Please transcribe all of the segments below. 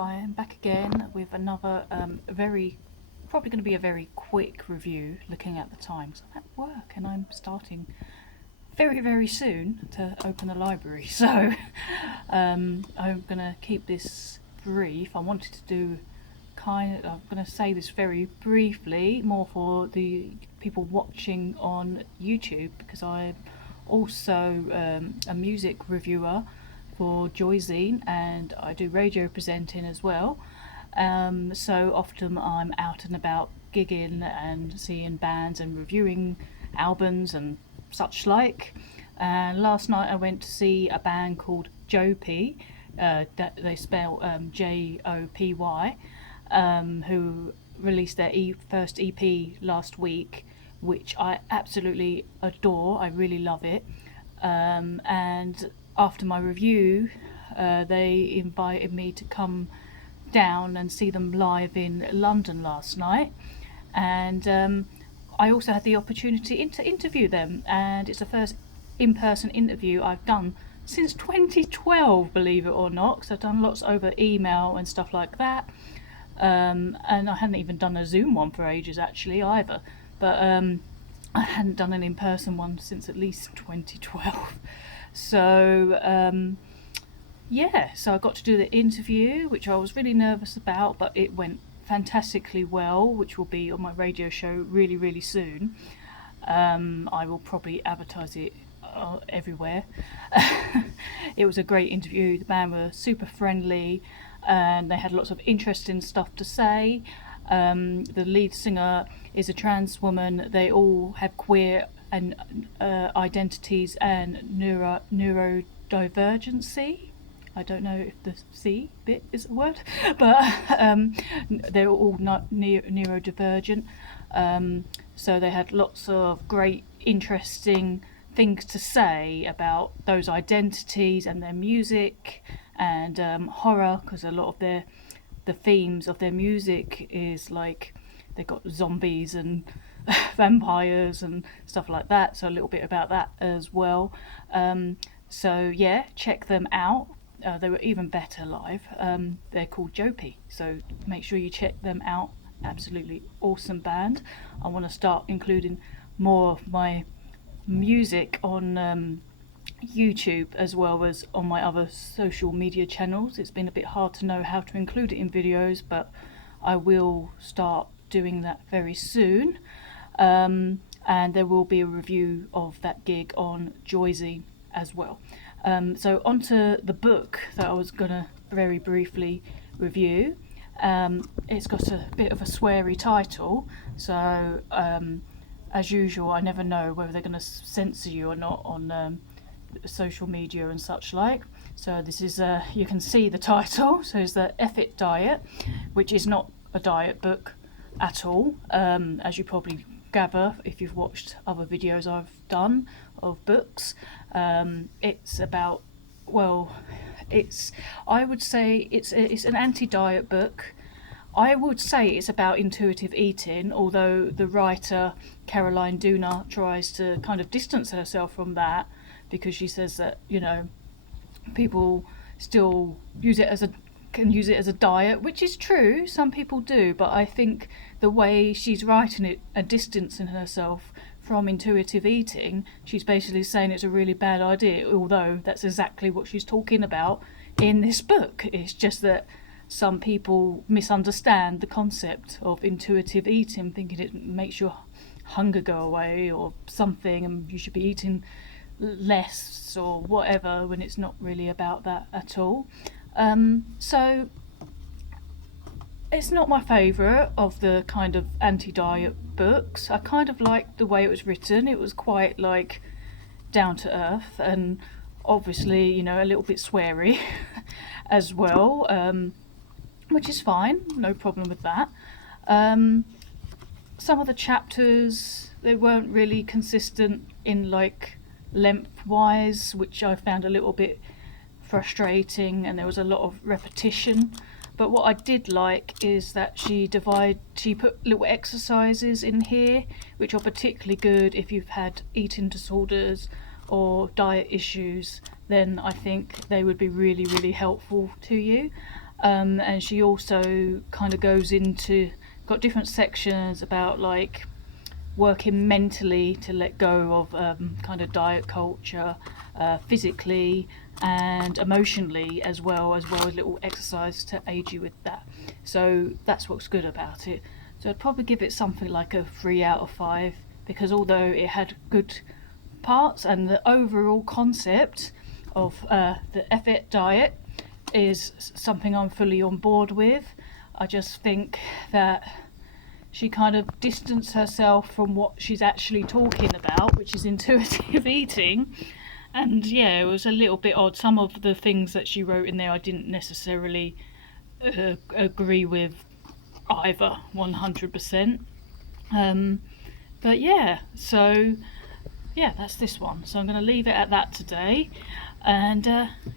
I am back again with another probably going to be a very quick review looking at the time. So I'm at work and I'm starting very soon to open the library. So I'm going to keep this brief. I wanted to do I'm going to say this very briefly, more for the people watching on YouTube, because I'm also a music reviewer for Joyzine, and I do radio presenting as well. So often I'm out and about gigging and seeing bands and reviewing albums and such like. And last night I went to see a band called Jopy, that they spell Jopy, who released their first EP last week, which I absolutely adore. I really love it. And after my review, they invited me to come down and see them live in London last night. And I also had the opportunity to interview them, and it's the first in-person interview I've done since 2012, believe it or not, because I've done lots over email and stuff like that. And I hadn't even done a Zoom one for ages actually either, but I hadn't done an in-person one since at least 2012. So so I got to do the interview, which I was really nervous about, but it went fantastically well, which will be on my radio show really soon. I will probably advertise it everywhere. It was a great interview. The band were super friendly and they had lots of interesting stuff to say. The lead singer is a trans woman. They all have queer and identities and neurodivergency. I don't know if the C bit is a word, but they're all not neurodivergent. So they had lots of great, interesting things to say about those identities and their music and horror, because a lot of the themes of their music is like they got zombies and vampires and stuff like that. So a little bit about that as well. So yeah, check them out. They were even better live. They're called Jopy, so make sure you check them out. Absolutely awesome band. I want to start including more of my music on YouTube as well as on my other social media channels. It's been a bit hard to know how to include it in videos, but I will start doing that very soon. And there will be a review of that gig on Joyzine as well. So onto the book that I was gonna very briefly review. It's got a bit of a sweary title, so as usual I never know whether they're going to censor you or not on social media and such like. So this is you can see the title, so it's the Effort Diet, which is not a diet book at all, as you probably gather if you've watched other videos I've done of books. It's about, I would say it's an anti-diet book. I would say it's about intuitive eating, although the writer Caroline Dooner tries to kind of distance herself from that, because she says that, you know, people still can use it as a diet, which is true, some people do, but I think the way she's writing it and distancing herself from intuitive eating, she's basically saying it's a really bad idea, although that's exactly what she's talking about in this book. It's just that some people misunderstand the concept of intuitive eating, thinking it makes your hunger go away or something and you should be eating less or whatever, when it's not really about that at all. So it's not my favourite of the kind of anti-diet books. I kind of liked the way it was written. It was quite like down to earth and obviously, you know, a little bit sweary as well, which is fine, no problem with that. Some of the chapters, they weren't really consistent in like length-wise, which I found a little bit frustrating, and there was a lot of repetition. But what I did like is that she put little exercises in here, which are particularly good if you've had eating disorders or diet issues. Then I think they would be really helpful to you. And she also kind of goes into, got different sections about like working mentally to let go of kind of diet culture, physically and emotionally, as well as little exercise to aid you with that. So that's what's good about it. So I'd probably give it something like a 3 out of 5, because although it had good parts and the overall concept of the FET diet is something I'm fully on board with, I just think that she kind of distanced herself from what she's actually talking about, which is intuitive eating. And yeah, it was a little bit odd. Some of the things that she wrote in there I didn't necessarily agree with either 100%. But yeah, so yeah, that's this one. So I'm going to leave it at that today. And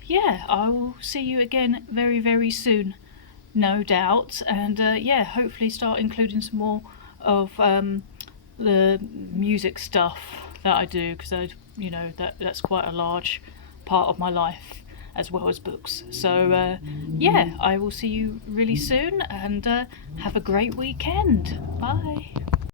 yeah, I will see you again very, very soon, no doubt. And yeah, hopefully start including some more of the music stuff that I do, because that's quite a large part of my life, as well as books. So yeah, I will see you really soon, and have a great weekend. Bye.